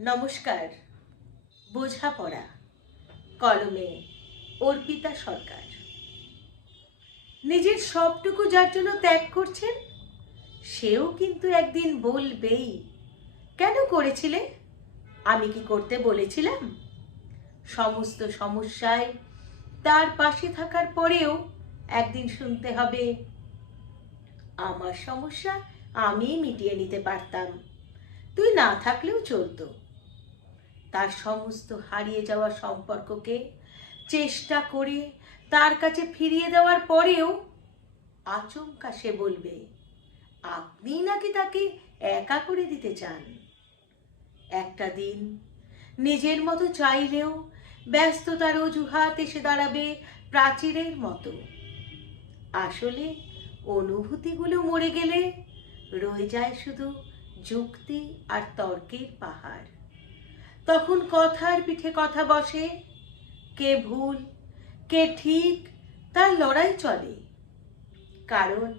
নমস্কার, বোঝাপড়া, কলমে, অর্পিতা সরকার। নিজের সবটুকু যার জন্য ত্যাগ করছেন, সেও কিন্তু একদিন বলবেই, কেন করেছিলে? আমি কি করতে বলেছিলাম? সমস্ত সমস্যায় তার পাশে থাকার পরেও একদিন শুনতে হবে, আমার সমস্যা আমি মিটিয়ে নিতে পারতাম। তুই না থাকলেও চলতো। তার সমস্ত হারিয়ে যাওয়া সম্পর্ককে চেষ্টা করে তার কাছে ফিরিয়ে দেওয়ার পরেও আচমকা সে বলবে, আপনি নাকি তাকে একা করে দিতে চান? একটা দিন নিজের মতো চাইলেও ব্যস্ততার অজুহাত এসে দাঁড়াবে প্রাচীরের মতো। আসলে অনুভূতিগুলো মরে গেলে রয়ে যায় শুধু যুক্তি আর তর্কের পাহাড়। তখন কথার পিঠে কথা বসে। কে ভুল, কে ঠিক, তার লড়াই চলে। কারণ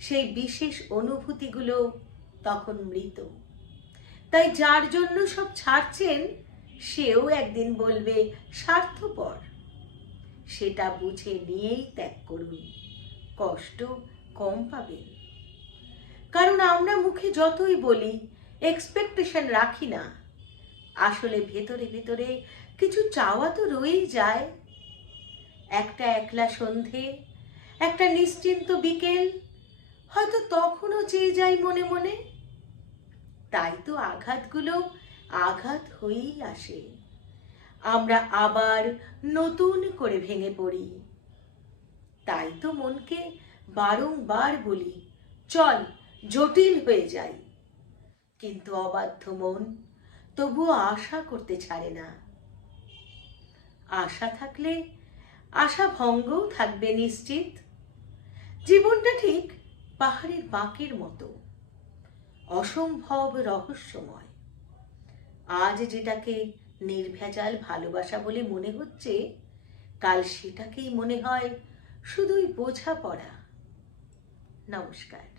সেই বিশেষ অনুভূতিগুলো তখন মৃত। তাই যার জন্য সব ছাড়ছেন, সেও একদিন বলবে, স্বার্থপর। সেটা বুঝে নিয়েই ত্যাগ করুন। কষ্ট কম পাবেন। কারণ আমরা মুখে যতই বলি এক্সপেকটেশন রাখি না। আসলে ভেতরে ভেতরে কিছু চাওয়া তো রয়েই যায়। একটা একলা সন্ধে, একটা নিশ্চিন্ত বিকেল, হয়তো তখনও চেয়ে যাই মনে মনে। তাই তো আঘাতগুলো আঘাত হয়েই আসে। আমরা আবার নতুন করে ভেঙে পড়ি। তাই তো মনকে বারংবার বলি, চল জটিল হয়ে যাই। কিন্তু অবাধ্য মন তবুও আশা করতে ছাড়ে না। আশা থাকলে আশা ভঙ্গও থাকবে নিশ্চিত। জীবনটা ঠিক পাহাড়ের বাঁকের মতো, অসম্ভব রহস্যময়। আজ যেটাকে নির্ভেজাল ভালোবাসা বলে মনে হচ্ছে, কাল সেটাকেই মনে হয় শুধুই বোঝাপড়া। নমস্কার।